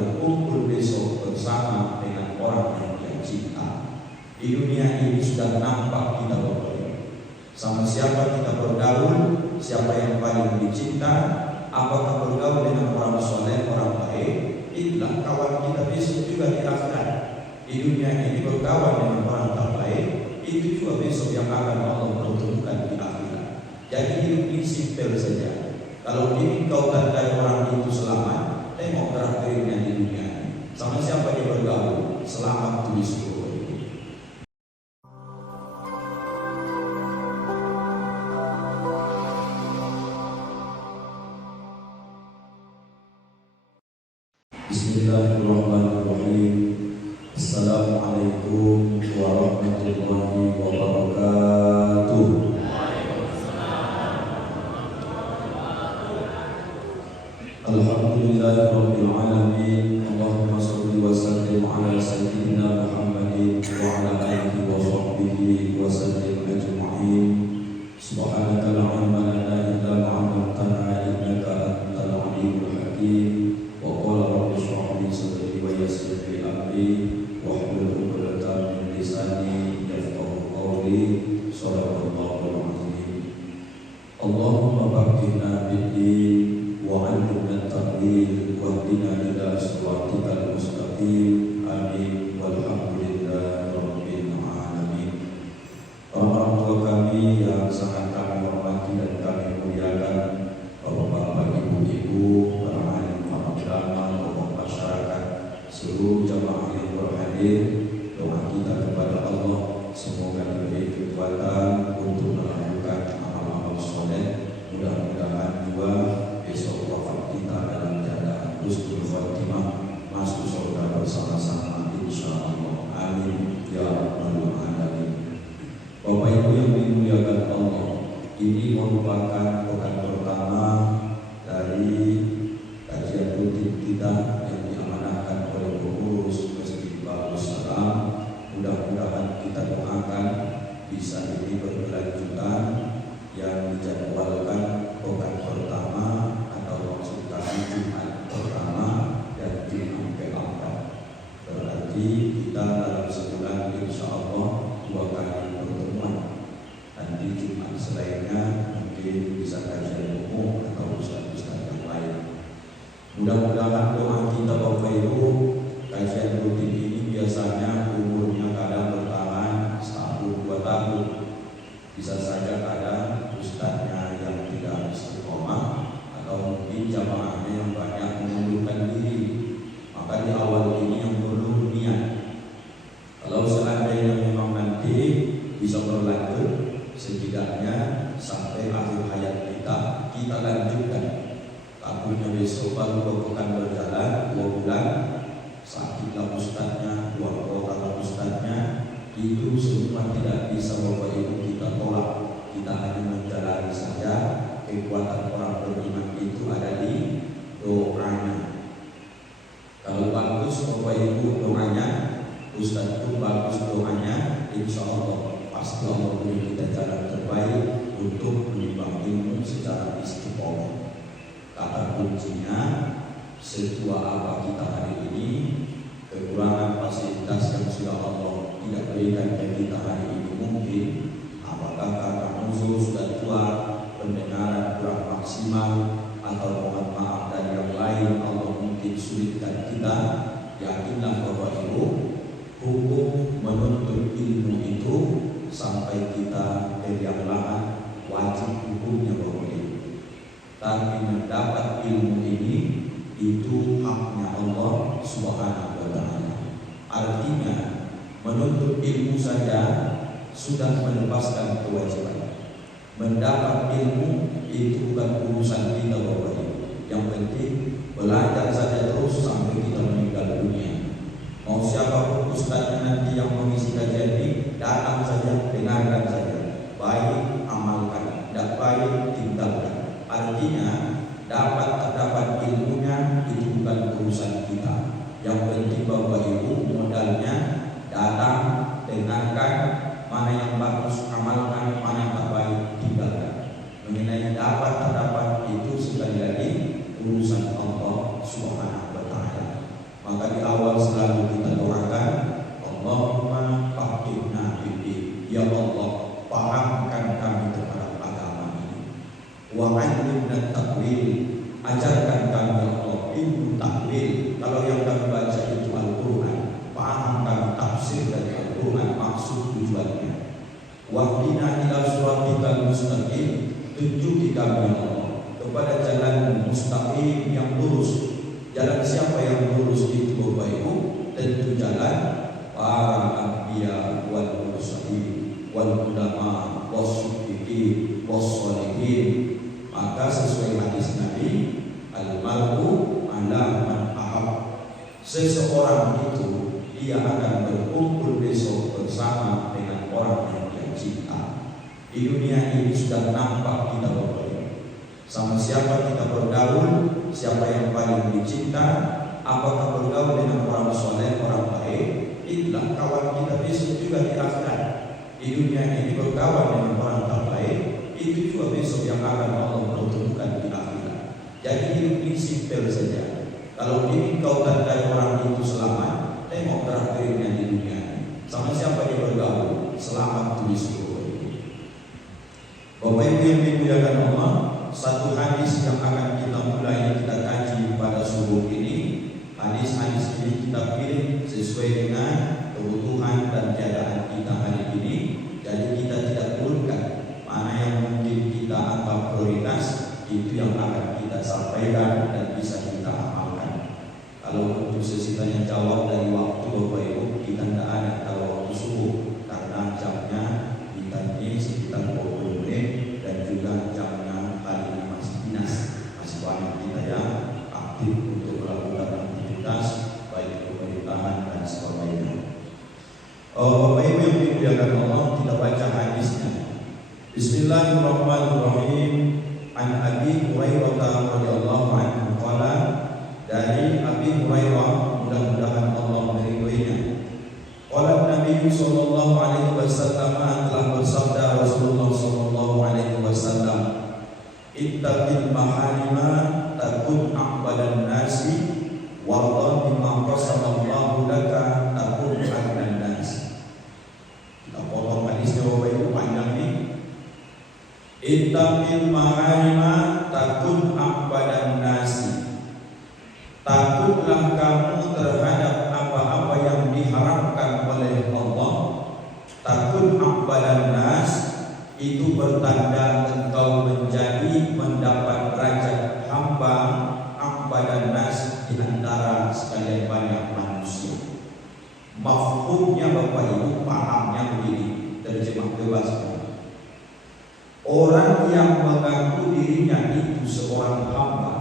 berkumpul besok bersama dengan orang yang dia cinta. Di dunia ini sudah nampak kita bergaul. Sama siapa kita bergaul, siapa yang paling dicinta, apakah bergaul dengan orang soleh, orang baik, itulah kawan kita besok juga di akhirat. Di dunia ini berkawan dengan orang tak baik, itu juga besok yang akan Allah pertemukan di akhirat. Jadi hidup ini simpel saja. Kalau ingin kau tandai orang itu selamat, tengok gerak-geriknya di dunia ini. Sama siapa dia bergaul, selamat tulis surga. Bismillahirrahmanirrahim. Assalamualaikum warahmatullahi wabarakatuh. Alhamdulillahirabbil alamin. Allahumma shalli wa sallim ala sayyidina Muhammadin wa ala alihi wa sahbihi wa sallim ajma'in. Subhanaka la ilma lana illa ma 'allamtana innaka antal alimul hakim. Wa qala rabbi shrah li sadri wa yassir li amri wahlul 'uqdatam min lisani yafqahu qawli. Shadaqallahul azim. Allahumma baghina bid-din wa 'allimna at-ta'wil wa hdina ila siratikal mustaqim. Amin. Walhamdulillahi rabbil alamin. Orang tua kami yang sangat kami hormati dan kami muliakan, bapak-bapak, ibu-ibu, para alim, para ulama, tokoh masyarakat, seluruh jamaah yang berhadir, doa kita kepada Allah semoga diberi kekuatan untuk melakukan amal-amal soleh. Mudah-mudahan juga besok wafat kita dalam keadaan husnul khotimah, masuk surga bersama-sama insyaallah. Amin ya rabbal alamin. Bapak Ibu yang dimuliakan Allah, ini merupakan pekan pertama dari kajian rutin kita yang diamanahkan oleh pengurus Masjid Darussalam. Mudah-mudahan kita doakan bisa ini berkelanjutan yang dijadwalkan pekan pertama atau maksud kami Jumat pertama dan Jumat keempat. Berarti kita dalam sebulan insyaallah 2 kali pertemuan. Nanti Jumat selainnya mungkin bisa kajian umum atau ustaz-ustaz yang lain. Mudah-mudahan doa kita Bapak Ibu, kajian rutin ini biasanya umurnya kadang bertahan 1-2 tahun. Bisa saja kadang ustaznya yang tidak istiqomah atau mungkin jamaahnya yang banyak mengundurkan diri. Maka di awal ini yang perlu niat. Kalau seandainya memang nanti bisa berlanjut, setidaknya sampai akhir hayat kita lanjutkan. Takutnya besok baru pekan berjalan 2 bulan, sakitlah ustaznya, 2 orang ustaznya, itu semua tidak bisa Bapak Ibu kita tolak. Kita hanya menjalani saja. Kekuatan orang beriman itu ada di doanya. Kalau bagus Bapak Ibu doanya, ustaz itu bagus doanya, insya Allah pasti Allah beri kita jalan terbaik untuk menimba ilmu secara istiqomah. Kata kuncinya, setua apa kita hari ini, kekurangan fasilitas yang sudah Allah tidak berikan kepada kita hari ini mungkin, apakah karena musuh sudah tua, pendengaran kurang maksimal, atau mohon maaf dari yang lain Allah mungkin sulitkan kita. Yakinlah Bapak Ibu, hukum menuntut ilmu itu sampai kita kerialan wajib hukumnya Bapak Ibu. Tapi mendapat ilmu ini itu haknya Allah Subhanahu wa taala. Artinya menuntut ilmu saja sudah melepaskan kewajiban. Mendapat ilmu itu bukan urusan kita Bapak Ibu. Yang penting belajar saja terus sampai kita meninggal dunia. Mau siapapun ustaznya nanti yang mengisi kajian ini, datang saja, dengarkan saja. Baik amalkan, tidak baik tinggalkan. Artinya dapat ilmunya itu bukan urusan kita. Yang penting Bapak Ibu modalnya datang, dengarkan, mana yang bagus amalkan, mana yang tak baik tinggalkan. Mengenai dapat itu sekali lagi urusan Allah Subhanahu wa taala. kepada jalan mustaqim yang lurus. Jalan siapa yang lurus itu Bapak Ibu? Tentu jalan para anbiya wal mursalin wal ulama wasiddiqin wassalihin. Maka sesuai hadis Nabi, al-mar'u ala man ahab. Seseorang itu dia akan berkumpul besok bersama dengan orang yang dia cinta. Di dunia ini sudah nampak kita Bapak Ibu. Sama siapa kita bergaul, siapa yang paling dicinta, apakah bergaul dengan orang soleh, orang baik, itulah kawan kita besok juga di akhirat. Di dunia ini berkawan dengan orang tak baik, itu juga besok yang akan Allah pertemukan di akhirat. Jadi hidup ini simpel saja. Kalau ingin kau tandai orang itu selamat, tengok terakhirnya di dunia ini. Sama siapa dia bergaul, selamat tulis surga. Bapak Ibu yang dimuliakan Allah, satu hadis yang akan kita mulai kita kaji pada subuh ini. Hadis-hadis ini kita pilih sesuai dengan kebutuhan dan keadaan kita hari ini. Jadi kita tidak urutkan mana yang mungkin kita anggap prioritas, itu yang akan kita sampaikan dan bisa kita amalkan. Kalau untuk sesitanya jawab dari waktu Bapak Ibu, kita tidak ada pada waktu subuh karena jamnya kita ini sekitar 20 menit dan juga jamnya hari ini masih dinas, masih banyak kita yang aktif untuk melakukan aktivitas baik pemerintahan dan sebagainya. Bapak Ibu yang dimuliakan Allah, kita baca hadisnya. Bismillahirrahmanirrahim. An Abi Hurairah radhiyallahu anhu qala, dari Abi Hurairah, mudah-mudahan Allah meridhoinya. Qala Nabi sallallahu alaihi wasallam, telah bersabda Rasulullah sallallahu alaihi wasallam, ittaqil maharima takun aqbalan nasi wa bima qasamallahu laka takun aqbalan nasi. Kita potong hadisnya Bapak Ibu, panjang nih. Ittaqil maharima takun aqbalan nasi. Takutlah kamu terhadap apa-apa yang diharamkan oleh Allah. Takut aqbalan nas itu bertanda engkau mendapat derajat hamba aqbalan nas di antara sekalian banyak manusia. Mafhumnya Bapak Ibu, pahamnya begini, terjemah bebas. Orang yang mengaku dirinya itu seorang hamba.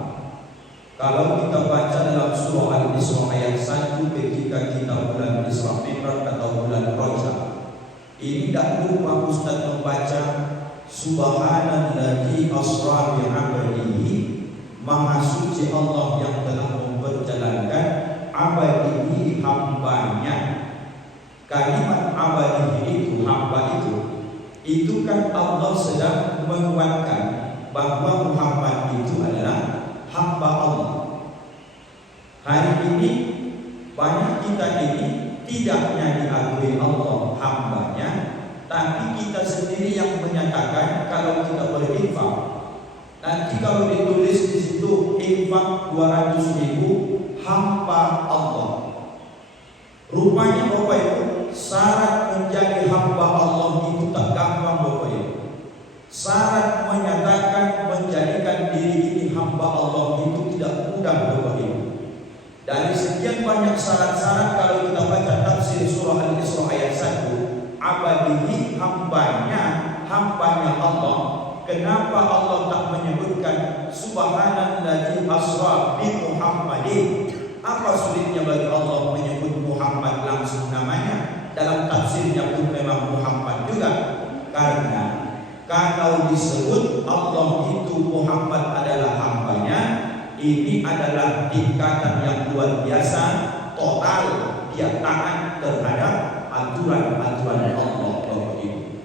Kalau kita baca dalam surah Al-Isra ayat 1 ketika kita bulan Isra Mi'raj atau bulan Rajab, ini tak lupa Ustaz membaca Subhanalladzi asra bi 'abdihi, Maha suci Allah yang telah memperjalankan abadihi, hambanya. Kalimat abadihi itu, hamba itu kan Allah sedang menguatkan bahwa Muhammad itu adalah hamba Allah. Hari ini banyak kita ini tidaknya diakui Allah hambanya, tapi kita sendiri yang menyatakan kalau kita berinfak. Nanti kalau ditulis di situ infak 200.000 hamba Allah. Rupanya Bapak Ibu, syarat menjadi hamba Allah itu tak gampang Bapak Ibu. Syarat menyatakan menjadikan diri ini hamba Allah itu tidak mudah Bapak Ibu. Dari sekian banyak syarat-syarat, kalau kita baca tafsir surah Al-Isra ayat 1, abadihi, hambanya Allah. Kenapa Allah tak menyebutkan Subhanalladzi asra bi Muhammadin? Apa sulitnya bagi Allah menyebut Muhammad langsung namanya? Dalam tafsirnya pun memang Muhammad juga. Karena kalau disebut Allah itu Muhammad adalah hambanya, ini adalah tingkatan yang luar biasa, total dia taat terhadap aturan-aturan Allah Bapak Ibu.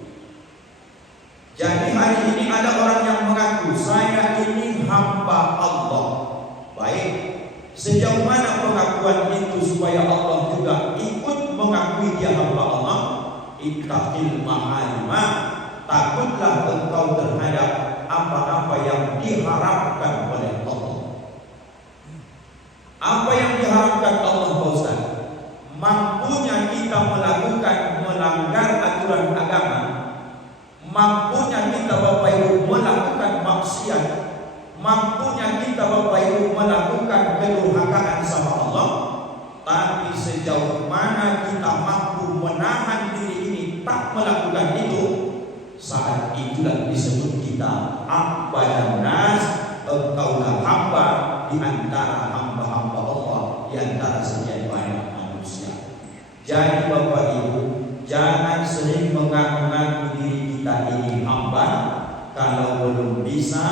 Jadi hari ini ada orang yang mengaku saya ini hamba Allah. Baik, sejauh mana pengakuan itu supaya Allah juga ikut mengakui dia hamba Allah? Ittaqil maharima, takutlah engkau terhadap apa-apa yang diharapkan oleh Allah. Apa yang diharapkan Allah Pak Ustaz? Mampunya kita melanggar aturan agama, mampunya kita Bapak Ibu melakukan maksiat, mampunya kita Bapak Ibu melakukan kedurhakaan sama Allah, tapi sejauh mana kita mampu menahan diri ini tak melakukan itu, saat itulah disebut kita abdan nas, engkaulah hamba di antara hamba-hamba Allah, di antara sekian banyak manusia. Jadi Bapak Ibu, jangan sering mengaku-ngaku diri kita ini hamba kalau belum bisa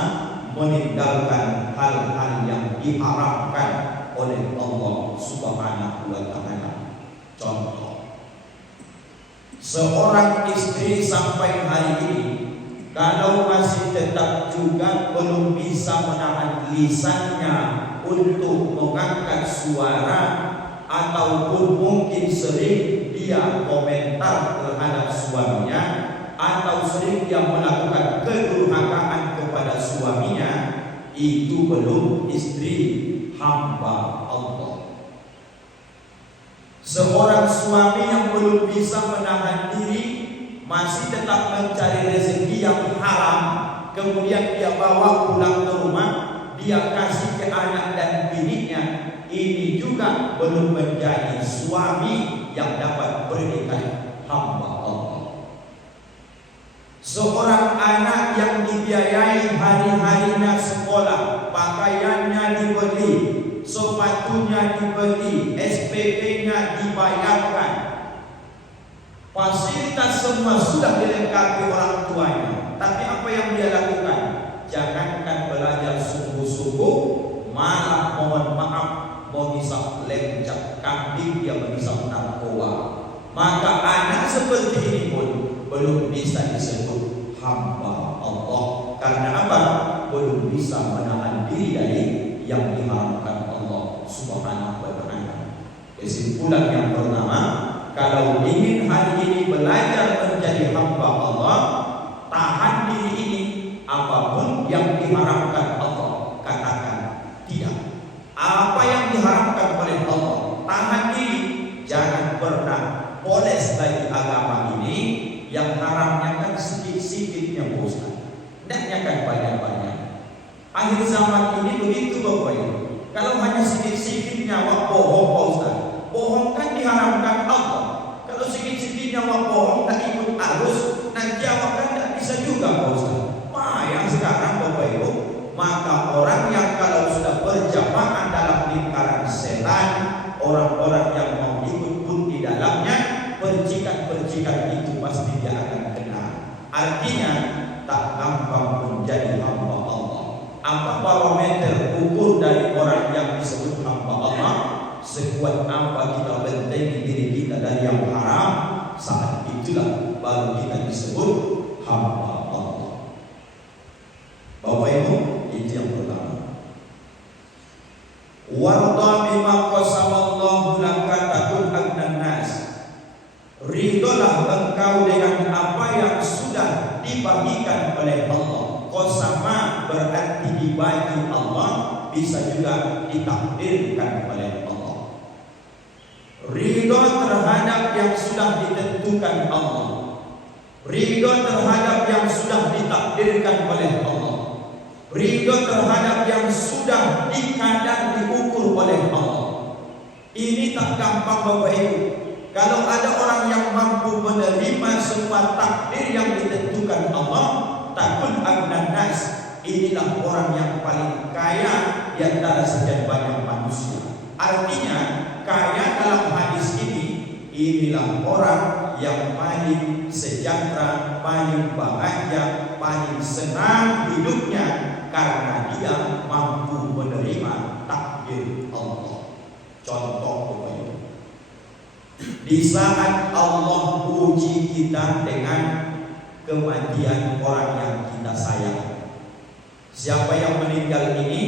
meninggalkan hal-hal yang diharamkan oleh Allah Subhanahu wa Ta'ala. Contoh, seorang istri sampai hari ini kalau masih tetap juga belum bisa menahan lisannya untuk mengangkat suara, ataupun mungkin sering dia komentar terhadap suaminya, atau sering dia melakukan kedurhakaan kepada suaminya, itu belum istri hamba Allah. Seorang suami yang belum bisa menahan diri, masih tetap mencari rezeki yang haram, kemudian dia bawa pulang ke rumah, dia kasih ke anak dan bininya, ini juga belum menjadi suami yang dapat bernikahi hamba Allah. Seorang anak yang dibiayai hari-harinya sekolah, pakaiannya dibeli, sepatunya dibeli, SPP-nya dibayarkan, fasilitas semua sudah dilengkapi orang tuanya, tapi apa yang dia lakukan? Jangankan belajar sungguh-sungguh, malah mohon maaf menghisap lencak kambing, dia menghisap narkoba. Maka anak seperti ini pun belum bisa disebut hamba Allah. Karena apa? Belum bisa menahan diri dari yang diharamkan Allah Subhanahu wa Ta'ala. Kesimpulan yang pertama, kalau ingin hari ini belajar menjadi hamba Allah, tahan diri ini. Apapun yang diharamkan Allah, katakan tidak. Apa yang diharamkan oleh Allah, tahan diri. Jangan pernah poles lagi agama ini. Yang haramnya kan sedikit-sedikitnya Ustaz, hendaknya kan banyak-banyak. Akhir zaman ini begitu Bapak Ibu. Kalau hanya sedikit-sedikitnya wak bohong Pak Ustaz, bohong kan diharamkan Allah. Kalau sedikit-sedikitnya wak bohong tak ikut arus, nanti awak kan tak bisa juga Pak Ustaz. Yang sekarang Bapak Ibu, maka orang yang kalau sudah berjamaah dalam lingkaran setan, orang-orang yang mau ikut pun di dalamnya, percikan-percikan itu pasti dia akan kena. Artinya tak gampang menjadi hamba Allah. Apa barometer ukur dari orang yang disebut hamba Allah? Sekuat apa kita bentengi diri kita dari yang haram, saat itulah baru kita disebut hamba Allah. Bapak Ibu, itu yang pertama. Warda bima qasamallahu laka takun agnan nas. Ridholah engkau dengan apa yang sudah dibagikan oleh Allah. Qasama berarti dibagi Allah, bisa juga ditakdirkan oleh Allah. Ridho terhadap yang sudah ditentukan Allah, ridho terhadap yang sudah ditakdirkan oleh Allah, ridho terhadap yang sudah dikadar diukur oleh Allah. Ini tak gampang Bapak Ibu. Kalau ada orang yang mampu menerima semua takdir yang ditentukan Allah, takun agnan nas, inilah orang yang paling kaya di antara sekian banyak manusia. Artinya kaya dalam hadis ini, inilah orang yang paling sejahtera, paling bahagia, paling senang hidupnya, karena dia mampu menerima takdir Allah. Contoh Bapak Ibu, di saat Allah uji kita dengan kematian orang yang kita sayang. Siapa yang meninggal ini?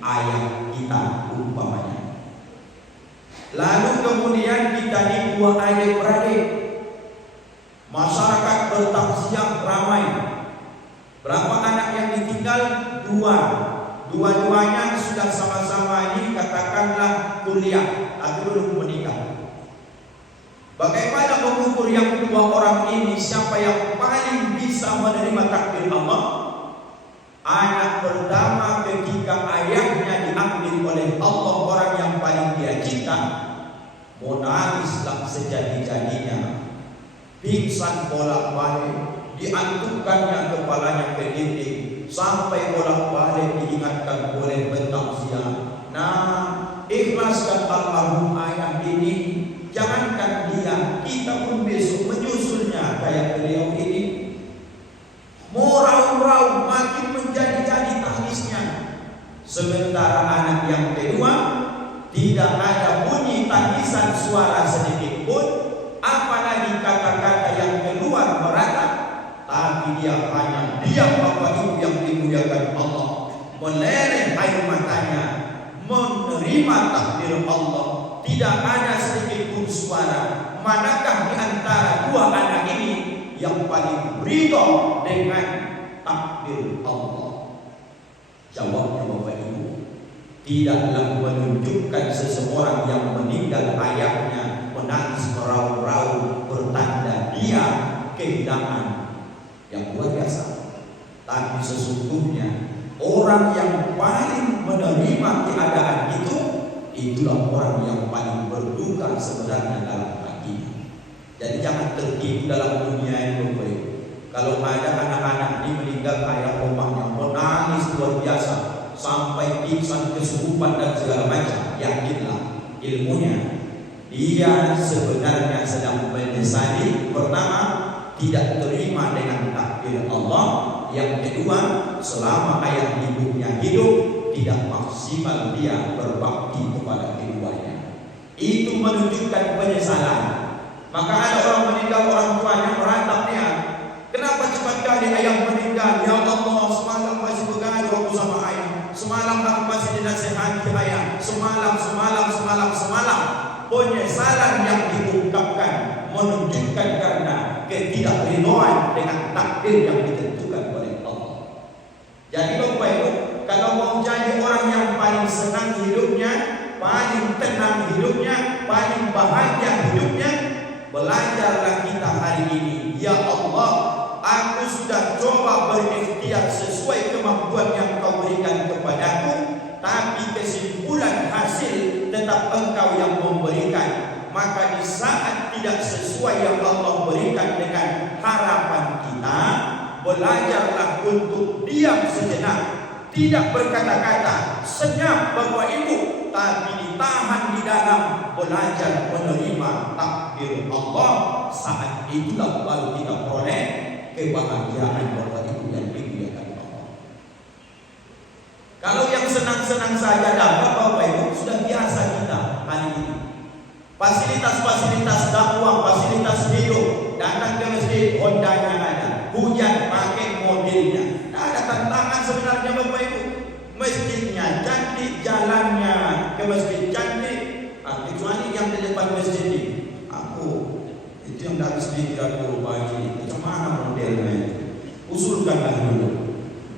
Ayah kita umpamanya. Lalu kemudian kita dua adik-beradik, masyarakat bertaksiah ramai. Berapa anak yang ditinggal? Dua-duanya sudah sama-sama ini katakanlah kuliah atau belum menikah. Bagaimana mengukur yang dua orang ini siapa yang paling bisa menerima takdir Allah? Anak pertama ketika ayahnya diambil oleh Allah, orang yang paling dia cinta, menangislah sejadi-jadinya, pingsan bolak-balik, diantukkannya kepalanya ke dinding, sampai bolak-balik diingatkan oleh bertausiah. Nah, ikhlaskan almarhum ayah ini, jangankan dia, kita pun besok menyusulnya kayak beliau ini. Merau-rau makin menjadi-jadi tangisnya. Sementara anak yang kedua tidak ada bunyi tangisan suara sedikit pun, apalagi kata-kata yang keluar merata, tapi dia hanya diam. Bapak Ibu yang dimuliakan Allah, meleleh air matanya, menerima takdir Allah, tidak ada sedikit pun suara. Manakah di antara dua anak ini yang paling ridho dengan takdir Allah? Jawabnya Bapak Ibu, tidaklah menunjukkan seseorang yang meninggal ayahnya menangis merau-rau bertanda dia kehilangan yang luar biasa. Tapi sesungguhnya orang yang paling menerima keadaan itu, itulah orang yang paling berduka sebenarnya dalam hatinya. Jadi jangan tertipu dalam dunia ini Bapak Ibu. Kalau ada anak-anak ini meninggal ayah omahnya menangis luar biasa sampai pingsan, kesurupan dan segala macam, yakinlah ilmunya dia sebenarnya sedang menyesali. Pertama, tidak terima dengan takdir Allah. Yang kedua, selama ayah ibunya hidup, tidak maksimal dia berbakti kepada keduanya. Itu menunjukkan penyesalan. Maka ada orang meninggal, orang tuanya meratap dia, kenapa cepat kali ayah meninggal? Ya Allah, semalam masih begadang aku sama ayah, semalam aku masih dinasihati ayah, semalam. Penyesalan yang diungkapkan menunjukkan karena ketidakridhoan dengan takdir yang ditentukan oleh Allah. Jadi Bapak Ibu, kalau mau jadi orang yang paling senang hidupnya, paling tenang hidupnya, paling bahagia hidupnya, belajarlah kita hari ini. Ya Allah, aku sudah coba berikhtiar sesuai kemampuan yang Kau berikan kepadaku, tapi kesimpulan hasil tetap Engkau yang memberikan. Maka di saat tidak sesuai yang Allah berikan dengan harapan kita, belajarlah untuk diam sejenak, tidak berkata-kata, senyap Bapak Ibu, tapi ditahan di dalam, belajar menerima takdir Allah. Saat itulah baru kita peroleh kebahagiaan Bapak Ibu yang dimuliakan Allah. Kalau yang senang-senang saja dapat Bapak Ibu, sudah biasa kita hari ini. Fasilitas-fasilitas dakwah, fasilitas hidup, datang ke masjid, Hondanya ada, hujan pakai mobilnya. Tidak ada tantangan sebenarnya Bapak Ibu. Masjidnya cantik, jalannya ke masjid cantik. Kecuali yang di depan masjid ini, aku itu yang tak habis pikir aku bagi macam mana modelnya itu. Usulkanlah dulu.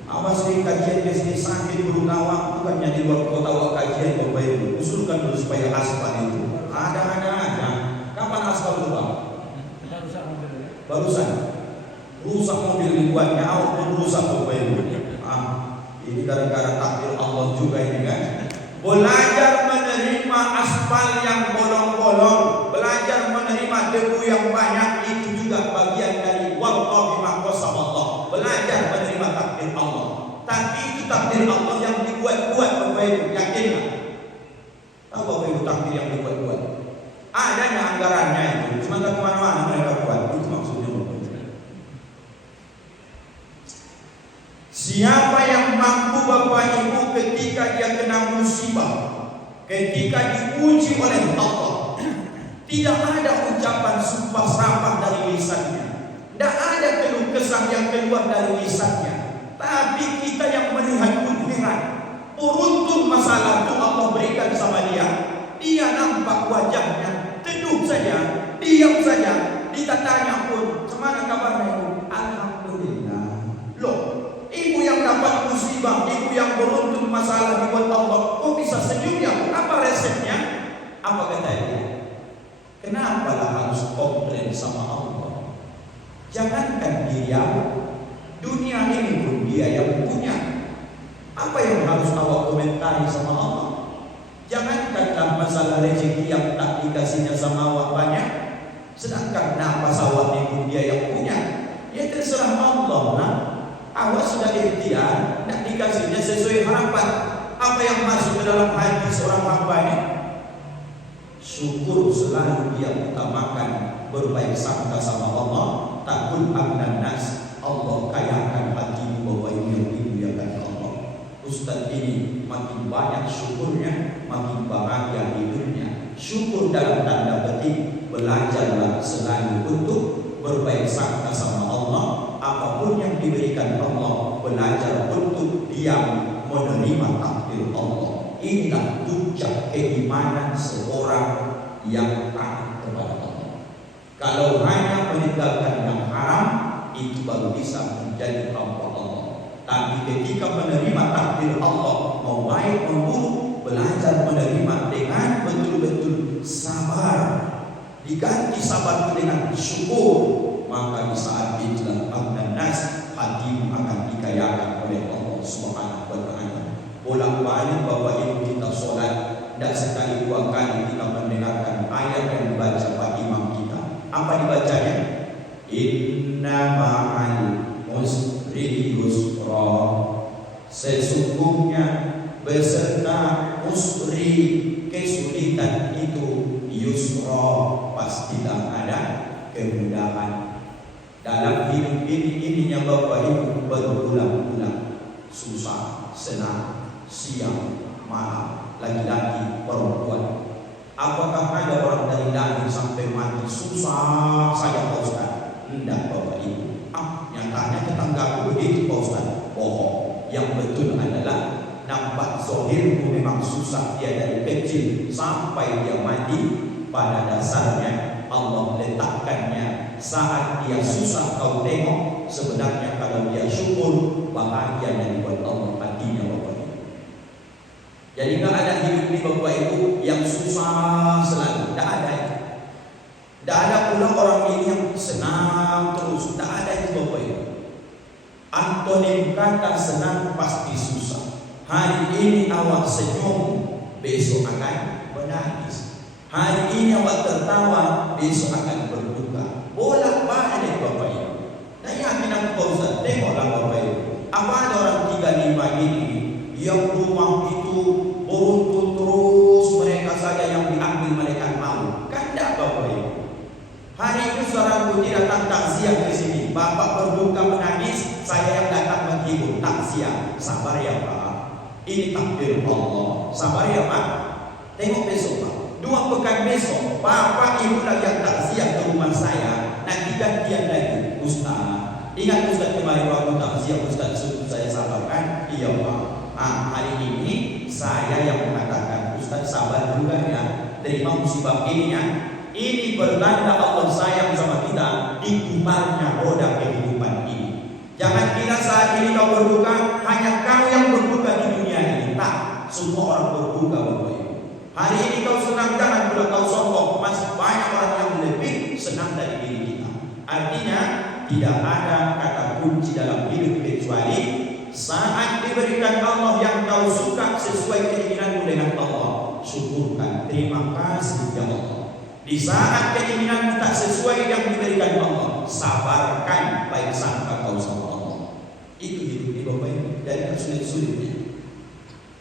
Awas di kajian masjid sakit berulang, bukannya di luar kota kajian Bapak Ibu. Usulkan dulu supaya aspal itu. Ada. Kapan aspal itu Pak? Barusan. Rusak mobil dibuatnya, awal rusak Bapak Ibu. Ini gara-gara takdir Allah juga ini kan. Belajar menerima aspal yang bolong-bolong, belajar menerima debu yang banyak, itu juga bagian dari wallahu bima qasaballah. Belajar menerima takdir Allah. Tapi itu takdir Allah yang dibuat-buat Bapak Ibu, yakinlah. Tahu Bapak Ibu takdir yang dibuat-buat? Adanya anggarannya itu, cuma tak kemana-mana mereka buat. Itu maksudnya Bapak Ibu. Siapa yang mampu Bapak Ibu ketika dia kena musibah, ketika diuji oleh Allah, tidak ada ucapan sumpah serapah dari lisannya, tidak ada keluh kesah yang keluar dari lisannya, tapi kita yang melihat kunjungan, beruntung masalah itu Allah berikan sama dia, dia nampak wajahnya teduh saja, diam saja, ditanya pun, "Semana kabarnya?" Alhamdulillah. Loh, ibu yang dapat musibah, ibu yang beruntung masalah dibuat Allah, kok bisa senyumnya? Apa resepnya? Apa kata dia? Kenapa lah harus komplain sama Allah? Jangankan dia, dunia ini pun dia yang punya. Apa yang harus awak komentari sama Allah? Jangankanlah masalah rezeki yang tak dikasihnya sama awak banyak, sedangkan nafas awak pun dia yang punya. Ya terserah Allah lah. Awak sudah ikhtiar, nak dikasihnya sesuai harapan. Apa yang masuk ke dalam hati seorang hamba ini? Syukur selalu dia utamakan, berbaik sangka sama Allah, takut amnan nas. Allah kayakan hatimu bahwa ini yang dimuliakan Allah. Ustaz ini makin banyak syukurnya, makin bahagia hidupnya. Syukur dalam tanda petik, belajarlah selalu untuk berbaik sangka sama Allah. Apapun yang diberikan Allah, belajar untuk diam menerima takdir Allah. Inilah puncak keimanan seorang yang taat kepada Allah. Kalau hanya meninggalkan yang haram, itu baru bisa menjadi hamba Allah. Tapi ketika menerima takdir Allah, mau baik mau buruk, belajar menerima dengan betul-betul sabar, diganti sabar dengan syukur, maka di saat itulah abdan nas, hatimu akan dikayakan oleh Allah Subhanahu wa taala. Bolak-balik Bapak Ibu kita sholat, tidak sekali dua kali kita mendengarkan ayat yang dibaca Pak Imam kita. Apa dibacanya? Inna ma'al usri yusra. Sesungguhnya beserta usri, kesulitan itu, yusra, pastilah ada kemudahan. Dalam hidup ininya Bapak Ibu berulang-ulang, susah, senang, siang, malam, laki-laki, perempuan. Apakah ada orang dari lahir sampai mati susah saja Pak Ustaz? Tidak Bapak Ibu. Nyatanya tetanggaku begitu Pak Ustaz. Bohong. Yang betul adalah nampak zahirmu memang susah dia dari kecil sampai dia mati. Pada dasarnya Allah letakkannya saat dia susah kau tengok, sebenarnya kalau dia syukur bahagia yang dibuat Allah hatinya Bapak Ibu. Jadi tidak ada hidup di Bapak Ibu yang susah selalu, tidak ada. Tidak ada pula orang ini yang senang terus, tidak ada itu Bapak Ibu. Antonim kata senang pasti susah. Hari ini awak senyum, besok akan menangis. Hari ini awak tertawa, besok akan berduka. Bolak-balik Bapak Ibu. Nah yakin aku Pak Ustaz, tengoklah Bapak Ibu. Apa ada orang 35 ini yang rumah itu beruntun terus, mereka saja yang diambil mereka mau? Kan tidak Bapak Ibu. Hari itu saudaraku tidak datang takziah ke sini. Bapak berduka menangis, saya yang datang menghibur. Takziah, sabar ya Pak. Ini takdir Allah. Sabar ya Pak. Tengok besok Pak. 2 pekan besok, Bapak Ibu lagi yang takziah ke rumah saya. Nanti gantian lagi, Ustaz. Ingat Ustaz kemarin waktu takziah Ustaz suruh saya sabarkan. Iya Pak. Hari ini saya yang mengatakan Ustaz sabar juga ya. Terima musibah ini ya. Ini bertanda Allah sayang sama kita. Diputarnya roda kehidupan ini. Jangan kira saat ini kau berduka hanya kau yang berduka di dunia ini. Tak, semua orang berduka Bapak Ibu. Hari ini kau senang, jangan pula kau sombong. Masih banyak orang yang lebih senang dari diri kita. Artinya tidak ada kata kunci dalam hidup kecuali saat diberikan Allah yang kau suka sesuai keinginanmu dengan Allah, syukurkan, terima kasih ya Allah. Di saat keinginanmu tak sesuai yang diberikan Allah, sabarkan, baik sangka kau sama Allah. Itu hidup di Bapak Ibu dari sulit-sulitnya.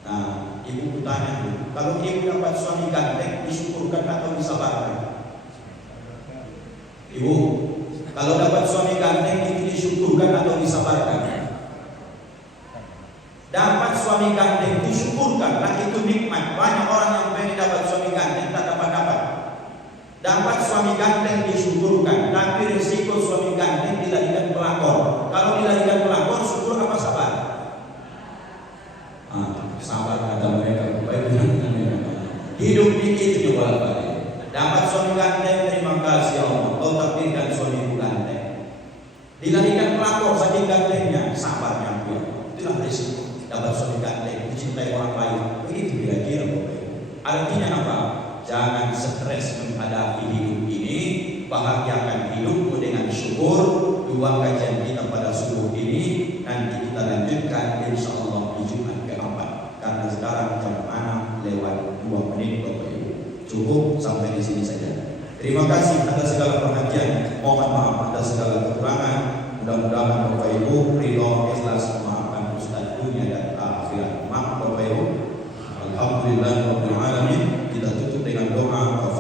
Nah, ibu tanya, kalau ibu dapat suami ganteng, disyukurkan atau disabarkan? Ibu, kalau dapat suami ganteng itu disyukurkan atau disabarkan? Dapat suami ganteng disyukurkan, lah itu nikmat. Banyak orang yang pengen dapat suami ganteng tak dapat. Dapat suami ganteng disyukurkan, tapi risiko suami ganteng dilarikan pelakor. Kalau dilarikan pelakor, syukur apa sabar? Sabar kata mereka. Hidup ini itu juga balik. Dapat suami ganteng, terima kasih Allah. Kau takdirkan suami ganteng. Dilarikan pelakor saking gantengnya, sabarnya pun. Itulah risiko. Dapat suami ganteng, dicintai orang lain. Begitu kira-kira Bapak Ibu. Artinya apa? Jangan stres menghadapi hidup ini. Bahagiakan hidupmu dengan syukur. 2 kajian kita pada subuh ini nanti kita lanjutkan insya Allah di Jumat. karena sekarang jam 6:02 Bapak Ibu. Cukup sampai di sini saja. Terima kasih atas segala perhatian. Mohon maaf atas segala kekurangan. Mudah-mudahan Bapak Ibu ridho ikhlas memaafkan Ustaz dunia dan akhirat. Maaf Bapak Ibu. Alhamdulillah Rabbil Alamin. Kita tutup dengan doa.